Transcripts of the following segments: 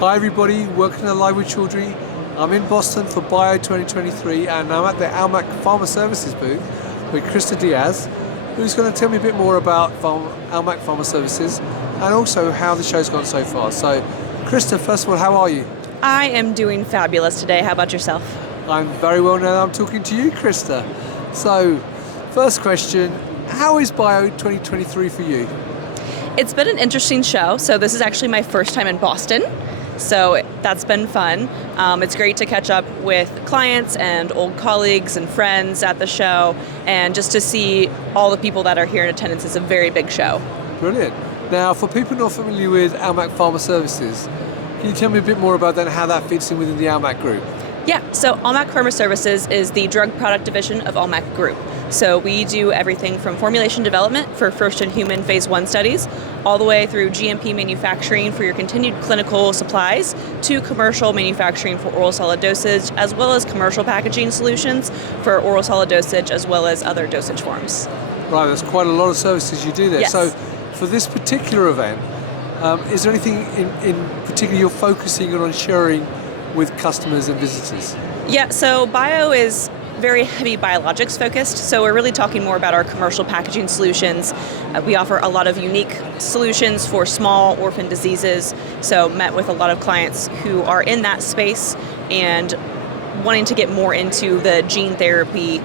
Hi everybody, working alive with children. I'm in Boston for Bio 2023 and I'm at the Almac Pharma Services booth with Krista Diaz, who's going to tell me a bit more about Almac Pharma Services and also how the show's gone so far. So Krista, first of all, how are you? I am doing fabulous today. How about yourself? I'm very well now that I'm talking to you, Krista. So, first question, how is Bio 2023 for you? It's been an interesting show. So this is actually my first time in Boston. So that's been fun. It's great to catch up with clients and old colleagues and friends at the show, and just to see all the people that are here in attendance. Is a very big show. Brilliant. Now, for people not familiar with Almac Pharma Services, can you tell me a bit more about that and how that fits in within the Almac Group? Yeah, so Almac Pharma Services is the drug product division of Almac Group. So we do everything from formulation development for first-in-human phase 1 studies, all the way through GMP manufacturing for your continued clinical supplies, to commercial manufacturing for oral solid dosage, as well as commercial packaging solutions for oral solid dosage, as well as other dosage forms. Right, there's quite a lot of services you do there. Yes. So for this particular event, is there anything in particular you're focusing on sharing with customers and visitors? Yeah, so Bio is very heavy biologics focused, so we're really talking more about our commercial packaging solutions. We offer a lot of unique solutions for small orphan diseases, so met with a lot of clients who are in that space and wanting to get more into the gene therapy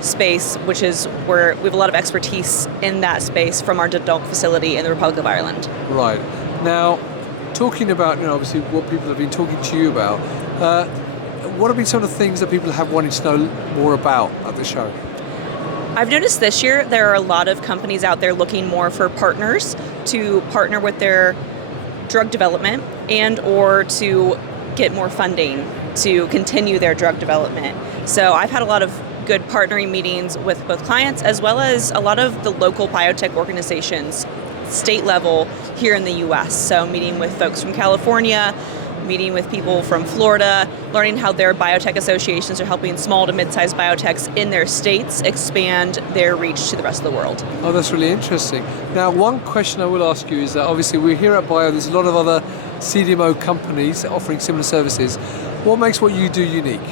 space, which is where we have a lot of expertise in that space from our Dundalk facility in the Republic of Ireland. Right. Now, talking about, obviously what people have been talking to you about, what have been some of the things that people have wanted to know more about at the show? I've noticed this year there are a lot of companies out there looking more for partners to partner with their drug development and or to get more funding to continue their drug development. So I've had a lot of good partnering meetings with both clients as well as a lot of the local biotech organizations, state level here in the US. So meeting with folks from California, meeting with people from Florida, learning how their biotech associations are helping small to mid-sized biotechs in their states expand their reach to the rest of the world. Oh, that's really interesting. Now, one question I will ask you is that obviously we're here at Bio, there's a lot of other CDMO companies offering similar services. What makes what you do unique?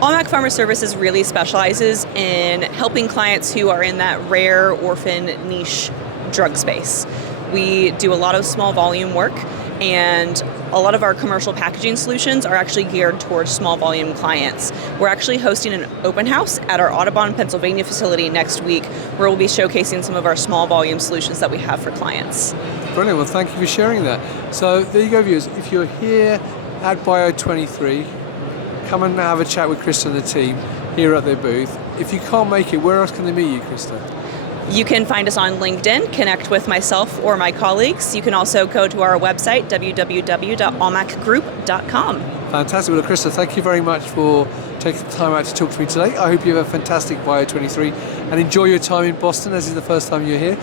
Almac Pharma Services really specializes in helping clients who are in that rare orphan niche drug space. We do a lot of small volume work, and a lot of our commercial packaging solutions are actually geared towards small volume clients. We're actually hosting an open house at our Audubon, Pennsylvania facility next week, where we'll be showcasing some of our small volume solutions that we have for clients. Brilliant, well thank you for sharing that. So there you go viewers, if you're here at Bio 23, come and have a chat with Krista and the team here at their booth. If you can't make it, where else can they meet you, Krista? You can find us on LinkedIn, connect with myself or my colleagues. You can also go to our website, www.almacgroup.com. Fantastic. Well, Krista, thank you very much for taking the time out to talk to me today. I hope you have a fantastic Bio 23 and enjoy your time in Boston, as is the first time you're here.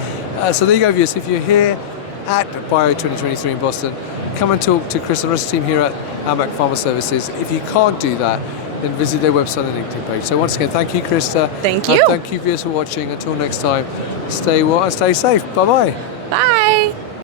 So there you go, viewers. If you're here at Bio 2023 in Boston, come and talk to Krista and the rest of the team here at Almac Pharma Services. If you can't do that, then visit their website and LinkedIn page. So once again, thank you, Krista. Thank you. Thank you, viewers, for watching. Until next time, stay well and stay safe. Bye-bye.